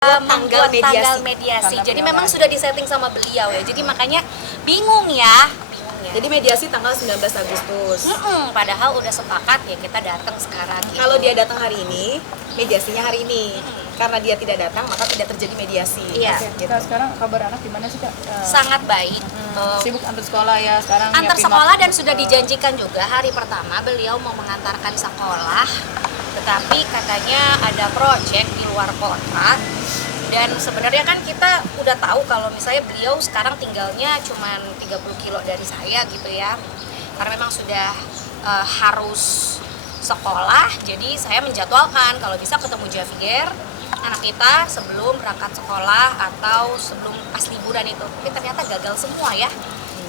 membuat tanggal mediasi. Jadi memang sudah disetting sama beliau ya. Jadi makanya bingung ya. Jadi mediasi tanggal 19 Agustus. Padahal udah sepakat ya kita datang sekarang. Gitu. Kalau dia datang hari ini, mediasinya hari ini. Karena dia tidak datang, maka tidak terjadi mediasi. Iya. Gitu. Kak, sekarang kabar anak gimana sih Kak? Sangat baik. Sibuk antar sekolah ya sekarang. Antar sekolah dan sudah dijanjikan juga hari pertama beliau mau mengantarkan sekolah. Tetapi katanya ada proyek di luar kota. Dan sebenarnya kan kita udah tahu kalau misalnya beliau sekarang tinggalnya cuma 30 kilo dari saya gitu ya. Karena memang sudah harus sekolah, jadi saya menjadwalkan kalau bisa ketemu Javier anak kita sebelum berangkat sekolah atau sebelum pas liburan itu. Tapi ternyata gagal semua ya.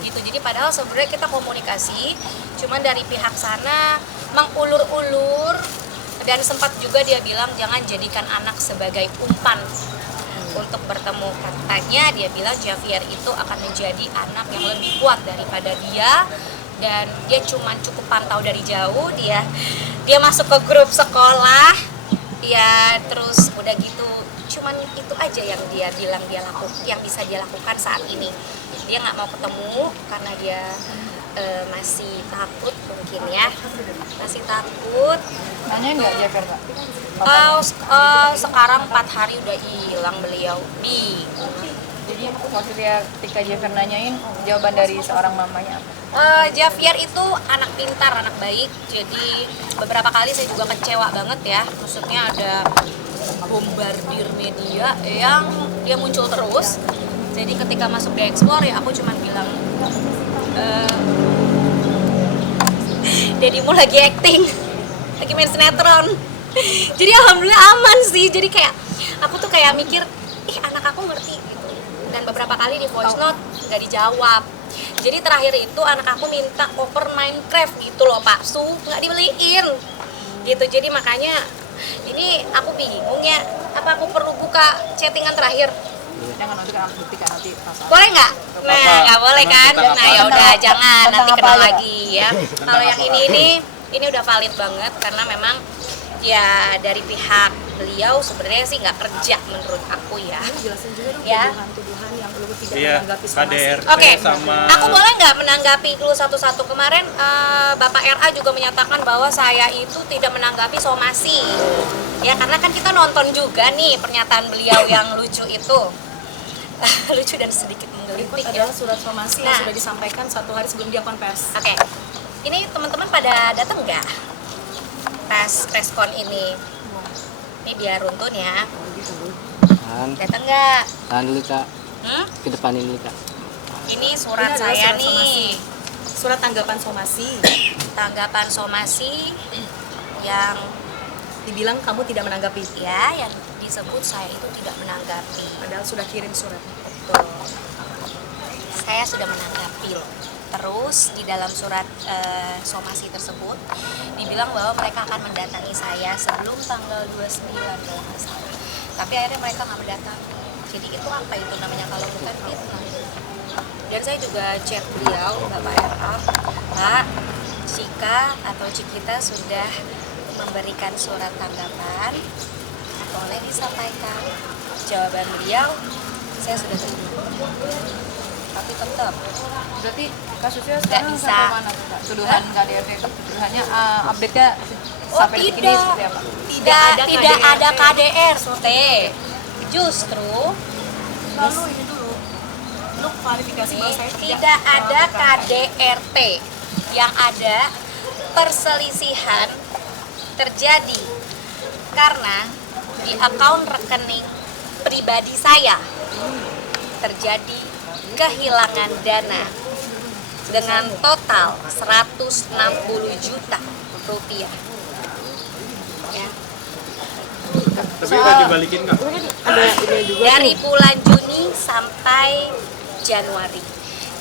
Gitu. Jadi padahal sebenarnya kita komunikasi, cuman dari pihak sana mengulur-ulur dan sempat juga dia bilang jangan jadikan anak sebagai umpan untuk bertemu. Katanya dia bilang Javier itu akan menjadi anak yang lebih kuat daripada dia dan dia cuma cukup pantau dari jauh. Dia masuk ke grup sekolah ya, terus udah gitu cuman itu aja yang dia bilang yang bisa dia lakukan saat ini. Dia nggak mau ketemu karena dia masih takut mungkin ya, masih takut. Nanya nggak Javier Kak? Sekarang 4 hari udah hilang beliau di. Jadi waktu dia ketika Javier nanyain jawaban dari seorang mamanya apa? Javier itu anak pintar, anak baik. Jadi beberapa kali saya juga kecewa banget ya. Maksudnya ada bombardir media yang dia muncul terus. Jadi ketika masuk di Explore ya aku cuma bilang Dedimu lagi acting, lagi main sinetron. Jadi alhamdulillah aman sih. Jadi kayak aku tuh kayak mikir, anak aku ngerti gitu. Dan beberapa kali di voice note nggak dijawab. Jadi terakhir itu anak aku minta koper Minecraft gitu loh Pak Su, nggak dibeliin. Gitu. Jadi makanya ini aku bingung ya. Apa aku perlu buka chattingan terakhir? Jangan nanti kan buktikan nanti pas. Boleh nggak? Nah, nggak boleh kan? Nah ya udah jangan nanti kenal lagi ya. Kalau yang ini udah valid banget karena memang ya dari pihak beliau sebenarnya sih nggak kerja menurut aku ya. Jelasin juga dong Ya. tuduhan yang lu tidak Iya, menanggapi somasi. KDRT Oke, sama aku boleh nggak menanggapi dulu satu-satu. Kemarin Bapak RA juga menyatakan bahwa saya itu tidak menanggapi somasi. Ya karena kan kita nonton juga nih pernyataan beliau yang lucu itu. Lucu dan sedikit menggelitik ya. Adalah surat somasi Nah. yang sudah disampaikan 1 hari sebelum dia konvers. Oke, ini teman-teman pada datang nggak pas preskon ini? Ini biar runtun ya. Datang nggak? Tahan dulu Kak, Hmm? kedepanin dulu Kak. Ini surat Ini adalah saya surat nih. Surat tanggapan somasi. Tanggapan somasi yang Dibilang kamu tidak menanggapi. ya yang disebut saya itu tidak menanggapi. Padahal sudah kirim surat. Betul. Saya sudah menanggapi loh. Terus di dalam surat somasi tersebut dibilang bahwa mereka akan mendatangi saya sebelum tanggal 29 kalau nggak salah. Tapi akhirnya mereka nggak mendatangi. Jadi itu apa itu namanya kalau bukan fitnah? Dan saya juga chat beliau, Bapak RA, Pak, Cika atau Cikita sudah memberikan surat tanggapan, boleh disampaikan. Jawaban beliau, saya sudah terima. Tapi tetap Berarti kasusnya Nggak sekarang bisa. sampai mana tuh Kak? Tuduhan KDRT itu tuduhannya update-nya sampai detik ini seperti apa? tidak ada KDRT. Justru Lalu ini dulu. Lu klarifikasi bahwa saya tidak ada KDRT. Yang ada perselisihan terjadi karena di akun rekening pribadi saya terjadi kehilangan dana dengan total 160 juta rupiah. Ya. tapi udah dibalikin nggak? Dari bulan Juni sampai Januari.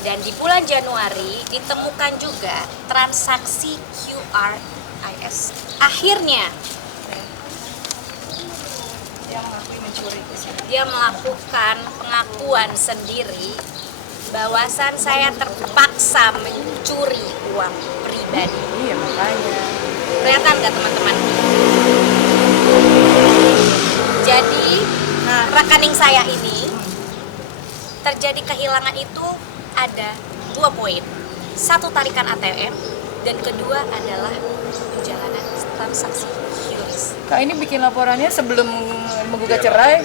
Dan di bulan Januari ditemukan juga transaksi QRIS. Akhirnya dia melakukan pengakuan sendiri bahwasan saya terpaksa mencuri uang pribadi. Iya makanya. Kelihatan nggak teman-teman? Jadi Nah, rekening saya ini terjadi kehilangan itu ada 2 poin. Satu, tarikan ATM, dan kedua adalah perjalanan transaksi QRIS. Kak ini bikin laporannya sebelum menggugat cerai.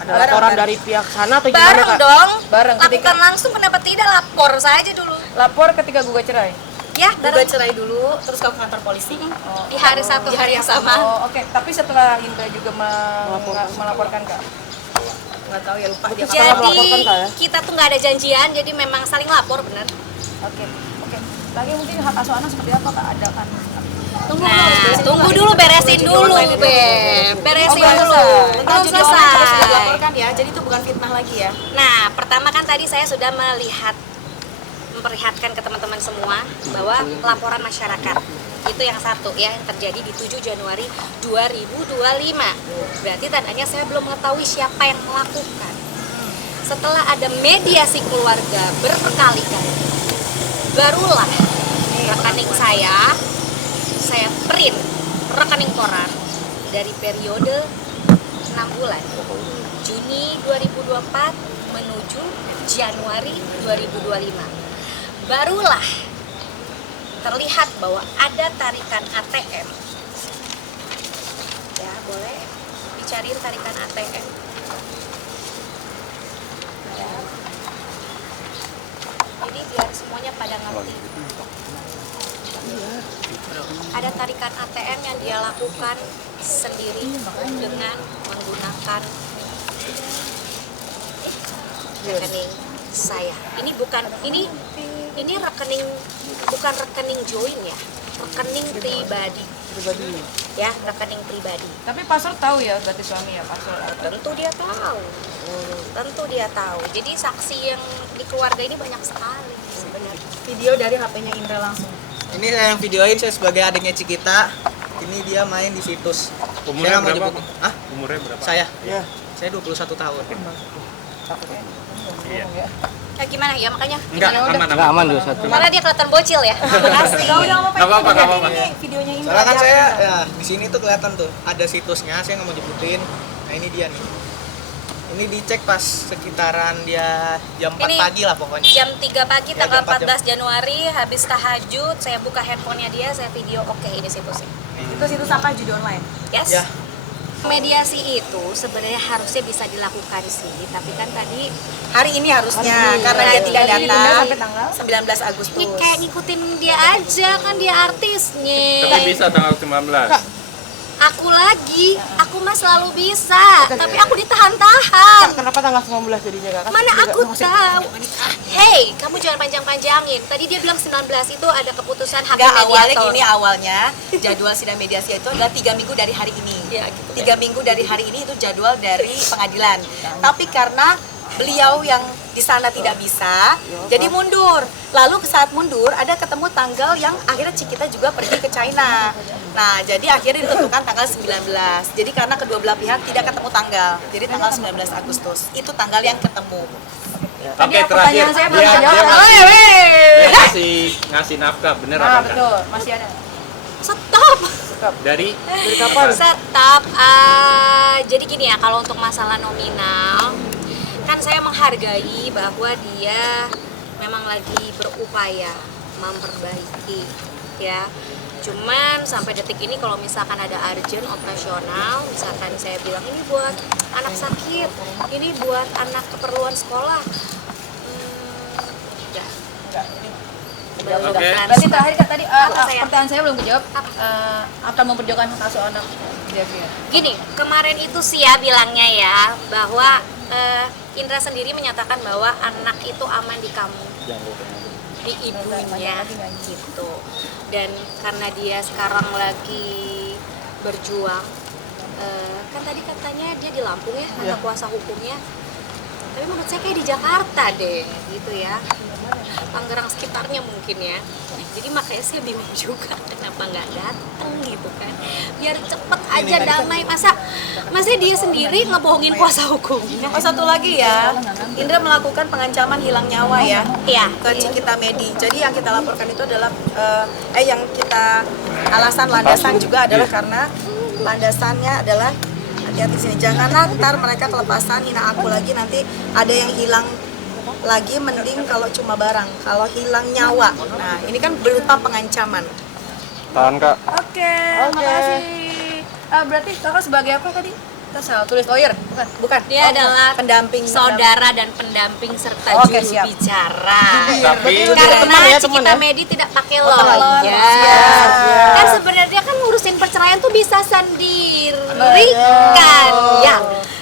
Ada laporan dari pihak sana atau gimana Bareng Kak? dong. Bareng Lakukan ketika langsung, kenapa tidak lapor saja dulu. lapor ketika gugat cerai. Ya, Gugat bareng cerai dulu, terus ke kantor polisi. di hari yang sama. Oh, oke. Tapi setelah Indra juga melaporkan Kak. Nggak tahu ya, lupa dia Jadi melaporkan, Kak, ya? kita tuh nggak ada janjian, jadi memang saling lapor, bener. Oke. Lagi mungkin hak asuh anak seperti apa Kak? Ada kan? Tunggu dulu, beresin dulu, Beb. Beresin Oh, dulu. belum Belum judi online harus sudah selesai. dilaporkan ya, jadi itu bukan fitnah lagi ya. Nah, pertama kan tadi saya sudah memperlihatkan ke teman-teman semua bahwa laporan masyarakat itu yang satu ya, yang terjadi di 7 Januari 2025. Berarti tandanya saya belum mengetahui siapa yang melakukan. Setelah ada mediasi keluarga berkali-kali, barulah rekening saya print rekening koran dari periode 6 bulan, Juni 2024 menuju Januari 2025. Barulah terlihat bahwa ada tarikan ATM. Ya, boleh dicariin tarikan ATM. Ya. Jadi biar semuanya pada ngerti. Ada tarikan ATM yang dia lakukan sendiri dengan menggunakan rekening saya. Ini rekening, bukan rekening join ya, rekening pribadi. Ya, rekening pribadi. Tapi Pasol tahu ya berarti suami ya Pasol. Tentu dia tahu. Tentu dia tahu. Jadi saksi yang di keluarga ini banyak sekali sebenarnya. Video dari HP-nya Indra langsung. Ini saya yang videoin, saya sebagai adiknya Cikita. Ini dia main di situs. Umurnya Saya mau berapa? jemput. Hah? Umurnya berapa? Saya? Iya. Saya 21 tahun. Iya. Ya gimana ya, makanya Enggak, gimana? aman, Aman 21. Karena dia kelihatan bocil ya. Makasih. Enggak apa-apa, enggak apa-apa. Ini videonya Indra. Soalnya kan di saya HP-nya. ya di sini tuh kelihatan tuh ada situsnya, saya nggak mau jemputin. Nah ini dia nih. Ini dicek pas sekitaran dia jam 4 Ini pagi lah pokoknya. Jam 3 pagi Ya, tanggal jam 4 14 Januari habis tahajud, saya buka handphonenya dia, saya video, oke ini situsnya. Itu situs apa, judi online? Yes. Ya. Mediasi itu sebenarnya harusnya bisa dilakukan sih, tapi kan tadi Hari ini harusnya, karena dia tidak Jadi ditunda datang. sampai tanggal 19 Agustus. ini kayak ngikutin dia aja, kan dia artisnya. Tapi bisa tanggal 19. Aku lagi, aku mah selalu bisa, tapi aku ditahan-tahan. Kenapa tanggal 19 jadinya Kak? Kan Mana juga- aku tahu. Hey, kamu jangan panjang-panjangin. Tadi dia bilang 19 itu ada keputusan hakim Enggak, awalnya mediator. gini, awalnya jadwal sidang mediasi itu adalah 3 minggu dari hari ini. Ya, gitu. 3 minggu dari hari ini itu jadwal dari pengadilan. Tapi karena beliau yang di sana tidak bisa, jadi mundur. Lalu saat mundur ada ketemu tanggal yang akhirnya Cikita juga pergi ke China. Nah, jadi akhirnya ditentukan tanggal 19. Jadi karena kedua belah pihak tidak ketemu tanggal. Jadi tanggal 19 Agustus itu tanggal yang ketemu. Tadi Oke, terakhir. pertanyaan saya belum Dia terjawab. ngasih nafkah, bener Nah, apa enggak? betul. Masih ada. Stop. Dari kapan? Stop. Jadi gini ya, kalau untuk masalah nominal, kan saya menghargai bahwa dia memang lagi berupaya memperbaiki, ya. Cuman sampai detik ini kalau misalkan ada urgent operasional, misalkan saya bilang ini buat anak sakit, ini buat anak keperluan sekolah, enggak. Belum Oke. transfer. Berarti terakhir Kak, tadi Apa, sayang? pertanyaan saya belum dijawab. Akan memperjuangkan hak asuh anak dia. Gini, kemarin itu sih ya bilangnya ya bahwa Indra sendiri menyatakan bahwa anak itu aman di kamu, di ibunya gitu. Dan karena dia sekarang lagi berjuang, kan tadi katanya dia di Lampung ya, ada kuasa hukumnya. Tapi menurut saya kayak di Jakarta deh, gitu ya. Tangerang sekitarnya mungkin ya. Jadi makanya saya bingung juga kenapa nggak datang gitu kan, biar cepet aja damai. Masa dia sendiri ngebohongin kuasa hukumnya. Oh, satu lagi ya, Indra melakukan pengancaman hilang nyawa ya Iya. ke Cikita Medi. Jadi yang kita laporkan itu adalah yang kita alasan landasan juga adalah karena landasannya adalah hati-hati sini. Janganlah ntar mereka kelepasan hina aku lagi, nanti ada yang hilang lagi. Mending kalau cuma barang, kalau hilang nyawa. Nah ini kan berupa pengancaman. Tahan kak. Oke, makasih. Berarti kakak sebagai apa tadi? Kita salah tulis lawyer, bukan? Bukan. Dia adalah pendamping saudara dan pendamping serta Oke, juru siap. bicara. Tapi Karena teman ya, Cikita teman ya? Medi tidak pakai teman. lawyer. Kan sebenarnya kan ngurusin perceraian tuh bisa sendiri kan. Ya.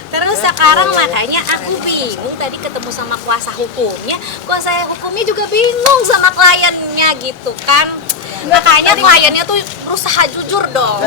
Terus sekarang makanya aku bingung tadi ketemu sama kuasa hukumnya. Kuasa hukumnya juga bingung sama kliennya gitu kan. Makanya kliennya tuh berusaha jujur dong.